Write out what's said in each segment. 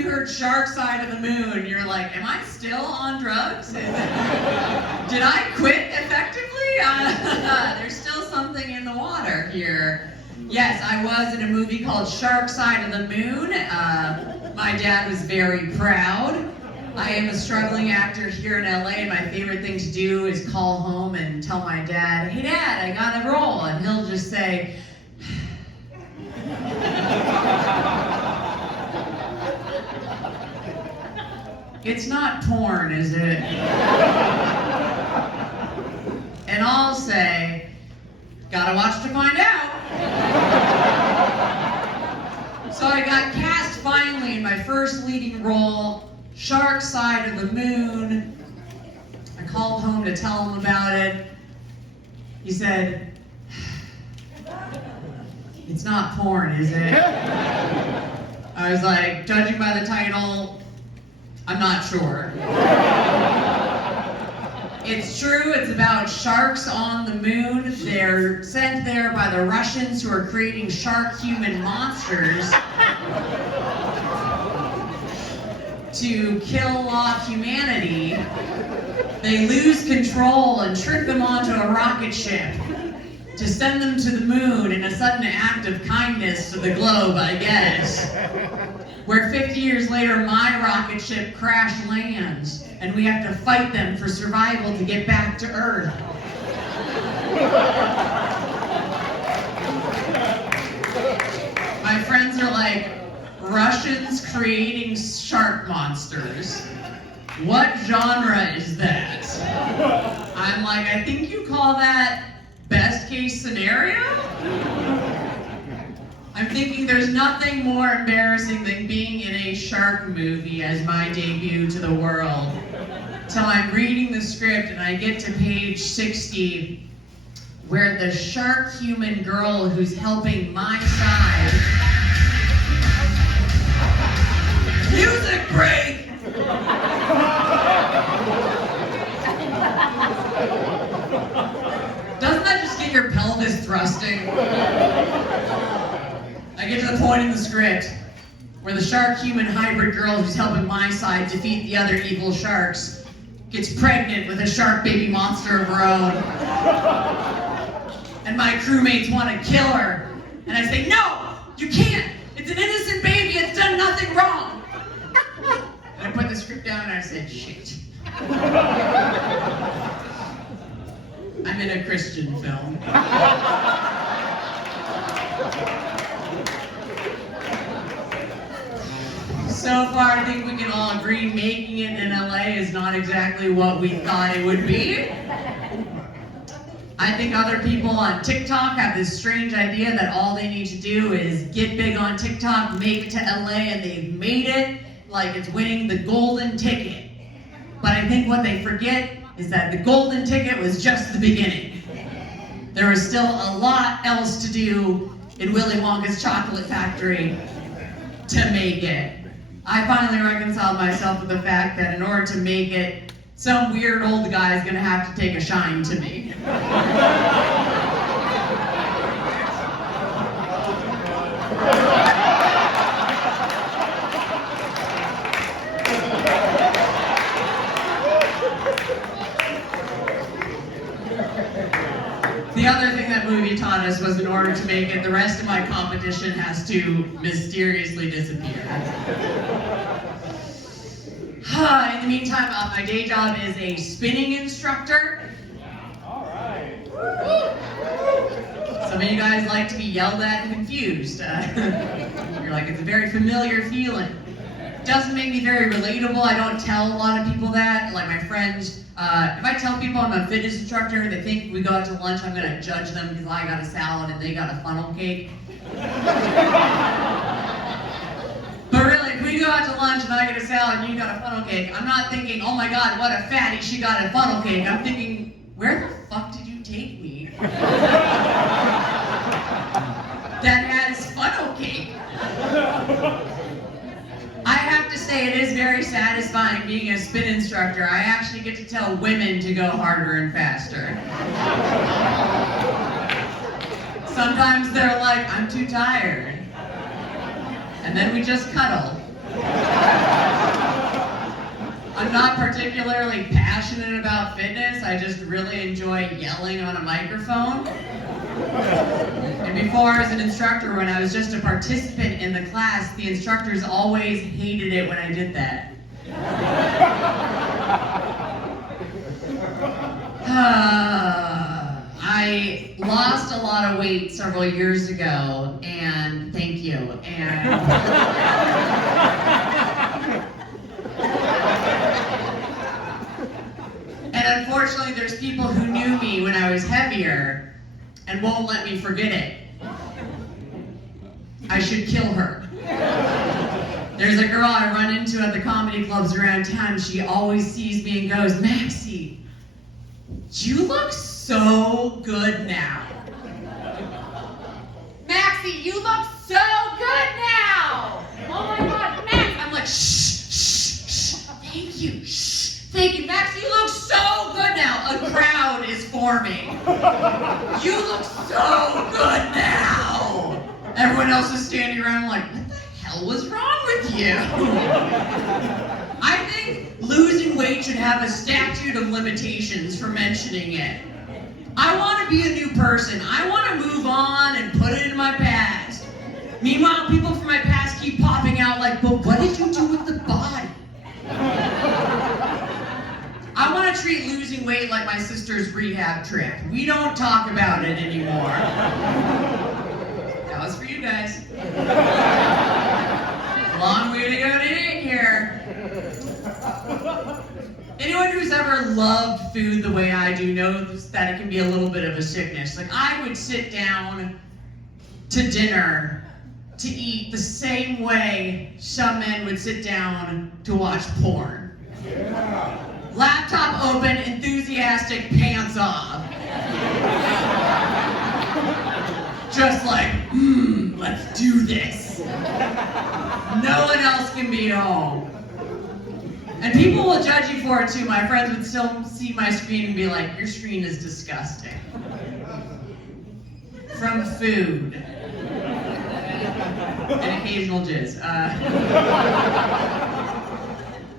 you heard Shark Side of the Moon, you're like, am I still on drugs? Did I quit effectively? There's still something in the water here. Yes, I was in a movie called Shark Side of the Moon. My dad was very proud. I am a struggling actor here in LA, and my favorite thing to do is call home and tell my dad, hey Dad, I got a role, and he'll just say, it's not porn, is it? And I'll say, gotta watch to find out. So I got cast finally in my first leading role, Shark Side of the Moon. I called home to tell him about it. He said, it's not porn, is it? I was like, judging by the title, I'm not sure. It's true, it's about sharks on the moon. They're sent there by the Russians who are creating shark-human monsters to kill off humanity. They lose control and trick them onto a rocket ship to send them to the moon in a sudden act of kindness to the globe, I guess. Where 50 years later, my rocket ship crash lands, and we have to fight them for survival to get back to Earth. My friends are like, Russians creating shark monsters. What genre is that? I'm like, I think you call that best case scenario? I'm thinking there's nothing more embarrassing than being in a shark movie as my debut to the world. Till I'm reading the script and I get to page 60, where the shark human girl who's helping my side... Music break! Doesn't that just get your pelvis thrusting? I get to the point in the script where the shark-human hybrid girl who's helping my side defeat the other evil sharks gets pregnant with a shark baby monster of her own. And my crewmates want to kill her. And I say, no, you can't. It's an innocent baby. It's done nothing wrong. And I put the script down and I said, shit. I'm in a Christian film. So far, I think we can all agree making it in LA is not exactly what we thought it would be. I think other people on TikTok have this strange idea that all they need to do is get big on TikTok, make it to LA, and they've made it like it's winning the golden ticket. But I think what they forget is that the golden ticket was just the beginning. There was still a lot else to do in Willy Wonka's chocolate factory to make it. I finally reconciled myself with the fact that in order to make it, some weird old guy is going to have to take a shine to me. The other thing that movie taught us was in order to make it, the rest of my competition has to mysteriously disappear. In the meantime, my day job is a spinning instructor. All right. Some of you guys like to be yelled at and confused. You're like, it's a very familiar feeling. It doesn't make me very relatable. I don't tell a lot of people that. Like my friends, if I tell people I'm a fitness instructor, they think we go out to lunch, I'm gonna judge them because I got a salad and they got a funnel cake. But really, if we go out to lunch and I get a salad and you got a funnel cake, I'm not thinking, oh my God, what a fatty, she got a funnel cake. I'm thinking, where the fuck did you take me? That has funnel cake. I have to say, it is very satisfying being a spin instructor. I actually get to tell women to go harder and faster. Sometimes they're like, I'm too tired. And then we just cuddle. I'm not particularly passionate about fitness. I just really enjoy yelling on a microphone. And before I was an instructor, when I was just a participant in the class, the instructors always hated it when I did that. I lost a lot of weight several years ago, and thank you. And unfortunately, there's people who knew me when I was heavier and won't let me forget it. I should kill her. There's a girl I run into at the comedy clubs around town. She always sees me and goes, "Maxi, you look so good now." "Maxi, you look so good now." "Oh my God, Max." I'm like, "Shh, shh, shh. Thank you, shh. Thank you, Maxi, you look so good now." A crowd is forming. "You look so good now." Everyone else is standing around like, "What the hell was wrong with you?" I think losing weight should have a statute of limitations for mentioning it. I want to be a new person. I want to move on and put it in my past. Meanwhile, people from my past keep popping out like, "But what did you do with the body?" I want to treat losing weight like my sister's rehab trip. We don't talk about it anymore. That was for you guys. Long way to go to eat here. Anyone who's ever loved food the way I do knows that it can be a little bit of a sickness. Like, I would sit down to dinner to eat the same way some men would sit down to watch porn. Yeah. Laptop open, enthusiastic, pants off. Just like, let's do this. No one else can be home. And people will judge you for it too. My friends would still see my screen and be like, "Your screen is disgusting." From food. And occasional jizz.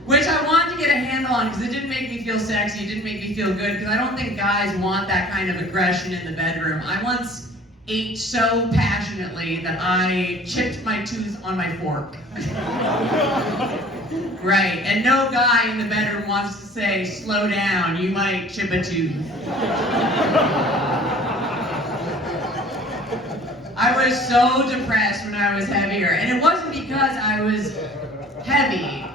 Which I wanted to get a handle on because it didn't make me feel sexy, it didn't make me feel good, because I don't think guys want that kind of aggression in the bedroom. I once ate so passionately that I chipped my tooth on my fork. Right, and no guy in the bedroom wants to say, "Slow down, you might chip a tooth." I was so depressed when I was heavier, and it wasn't because I was heavy.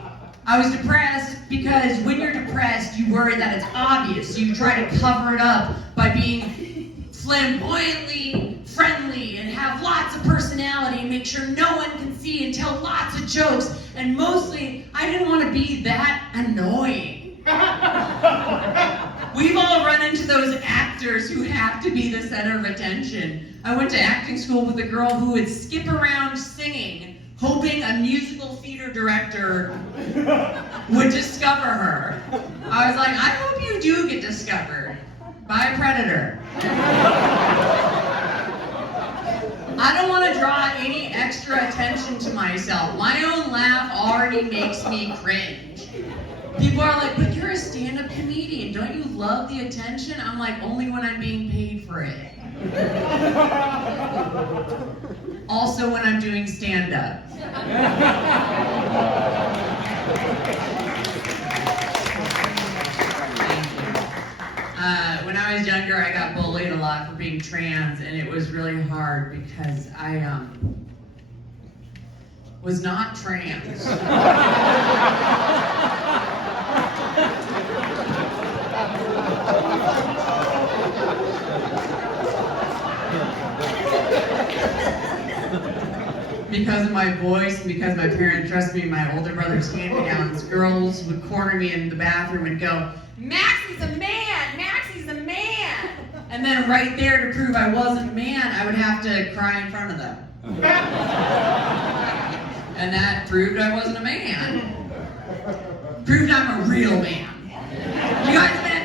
I was depressed because when you're depressed, you worry that it's obvious, so you try to cover it up by being flamboyantly friendly and have lots of personality and make sure no one can see and tell lots of jokes. And mostly, I didn't want to be that annoying. We've all run into those actors who have to be the center of attention. I went to acting school with a girl who would skip around singing, hoping a musical theater director would discover her. I was like, I hope you do get discovered by a predator. I don't want to draw any extra attention to myself. My own laugh already makes me cringe. People are like, "But you're a stand-up comedian. Don't you love the attention?" I'm like, only when I'm being paid for it. Also when I'm doing stand-up. When I was younger, I got bullied a lot for being trans, and it was really hard because I was not trans. Because of my voice and because my parents trusted me in my older brother's hand-me-downs, girls would corner me in the bathroom and go, "Maxi's a man! Maxi's a man!" And then right there, to prove I wasn't a man, I would have to cry in front of them. And that proved I wasn't a man. Proved I'm a real man. You guys have been